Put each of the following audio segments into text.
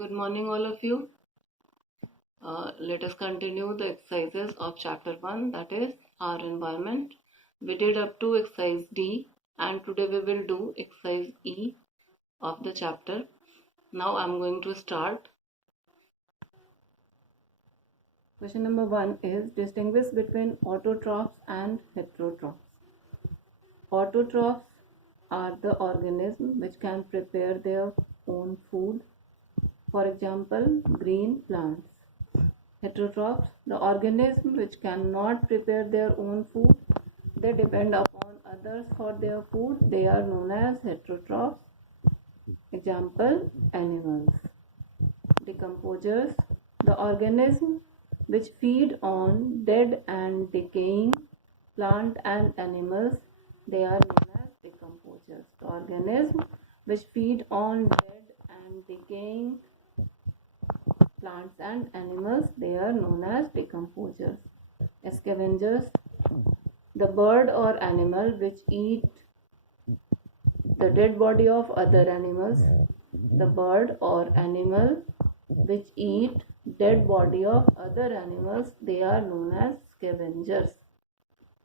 Good morning, all of you. Let us continue the exercises of chapter 1, that is our environment. We did up to exercise D, and today we will do exercise E of the chapter. Now I am going to start. Question number 1 is distinguish between autotrophs and heterotrophs. Autotrophs are the organisms which can prepare their own food. For example, green plants. Heterotrophs, the organisms which cannot prepare their own food, they depend upon others for their food, they are known as heterotrophs. Example, animals. Decomposers, the organisms which feed on dead and decaying plant and animals, they are known as decomposers. The organisms which feed on dead and decaying plants and animals, they are known as decomposers. Scavengers, the bird or animal which eat the dead body of other animals. The bird or animal which eat dead body of other animals, they are known as scavengers.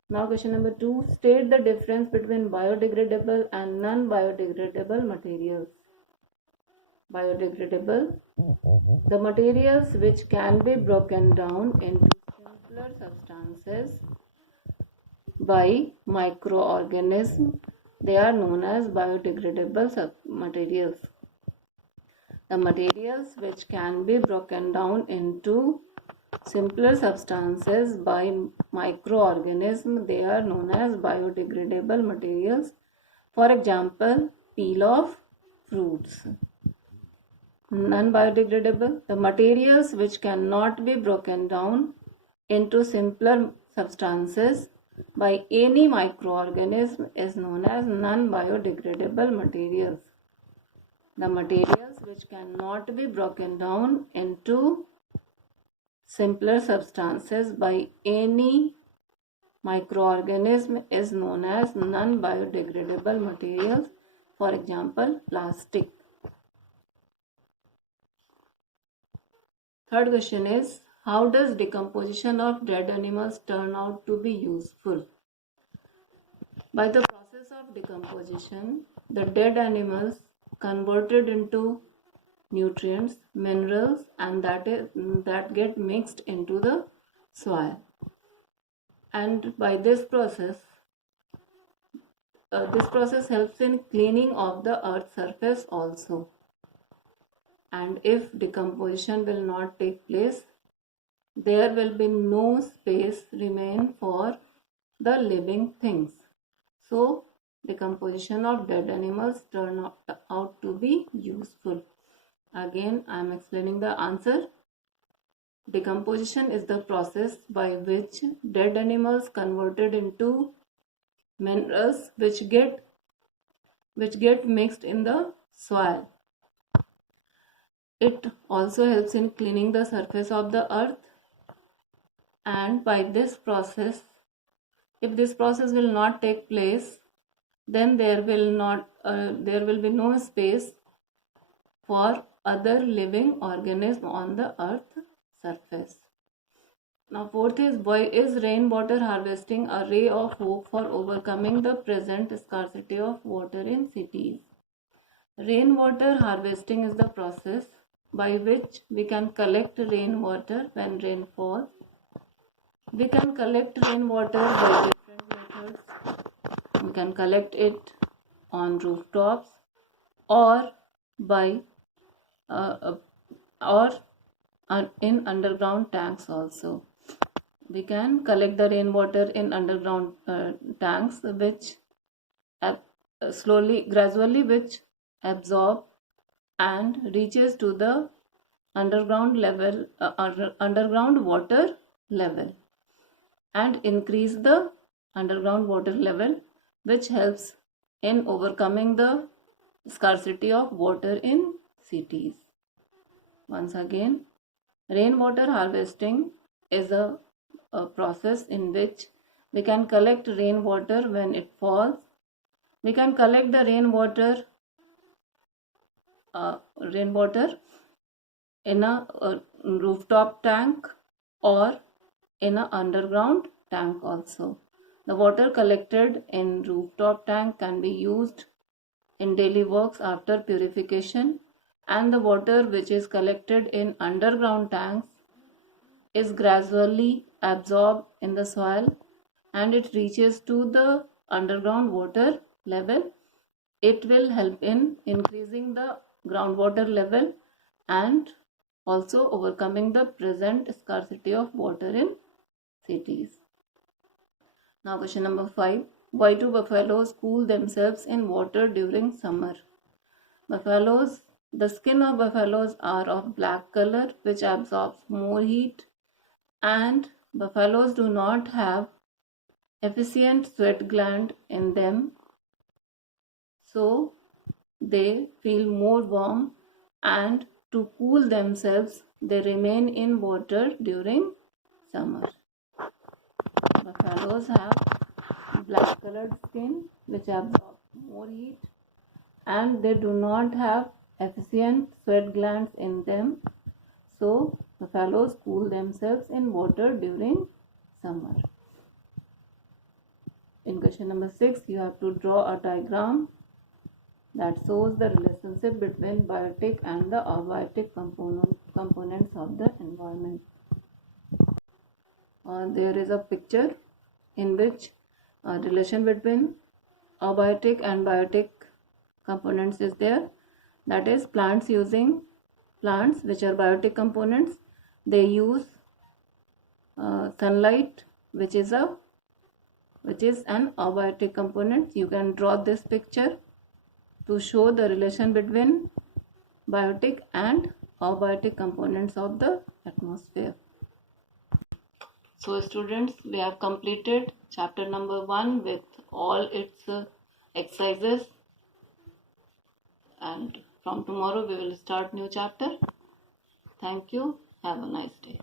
Now question number 2, state the difference between biodegradable and non-biodegradable materials. Biodegradable, the materials which can be broken down into simpler substances by microorganisms, they are known as biodegradable materials. The materials which can be broken down into simpler substances by microorganisms, they are known as biodegradable materials. For example, peel of fruits. Non-biodegradable, the materials which cannot be broken down into simpler substances by any microorganism is known as non-biodegradable materials. The materials which cannot be broken down into simpler substances by any microorganism is known as non-biodegradable materials. For example, plastic. Third question is, how does decomposition of dead animals turn out to be useful? By the process of decomposition, the dead animals converted into nutrients, minerals, and that get mixed into the soil. And by this process helps in cleaning of the earth's surface also. And if decomposition will not take place, there will be no space remain for the living things. So decomposition of dead animals turn out to be useful. Again, I am explaining the answer. Decomposition is the process by which dead animals converted into minerals which get mixed in the soil. It also helps in cleaning the surface of the earth, and by this process, if this process will not take place, then there will be no space for other living organisms on the earth surface. Now fourth is, why is rainwater harvesting a ray of hope for overcoming the present scarcity of water in cities? Rainwater harvesting is the process by which we can collect rainwater when rain falls. We can collect rainwater by different methods. We can collect it on rooftops or by in underground tanks also. We can collect the rainwater in underground tanks which gradually which absorb and reaches to the underground water level and increase the underground water level, which helps in overcoming the scarcity of water in cities. Once again, rainwater harvesting is a process in which we can collect rainwater when it falls. We can collect the rainwater in a rooftop tank or in an underground tank also. The water collected in rooftop tank can be used in daily works after purification, and the water which is collected in underground tanks is gradually absorbed in the soil and it reaches to the underground water level. It will help in increasing the groundwater level and also overcoming the present scarcity of water in cities. Now question number 5. Why do buffaloes cool themselves in water during summer? The skin of buffaloes are of black color which absorbs more heat, and buffaloes do not have efficient sweat gland in them, so they feel more warm, and to cool themselves they remain in water during summer. Buffaloes have black colored skin which absorbs more heat, and they do not have efficient sweat glands in them, so buffaloes cool themselves in water during summer. In question number 6, you have to draw a diagram that shows the relationship between biotic and the abiotic components of the environment. There is a picture in which a relation between abiotic and biotic components is there. That is, plants which are biotic components, they use sunlight, which is an abiotic component. You can draw this picture to show the relation between biotic and abiotic components of the atmosphere. So students, we have completed chapter number 1 with all its exercises, and from tomorrow we will start new chapter. Thank you. Have a nice day.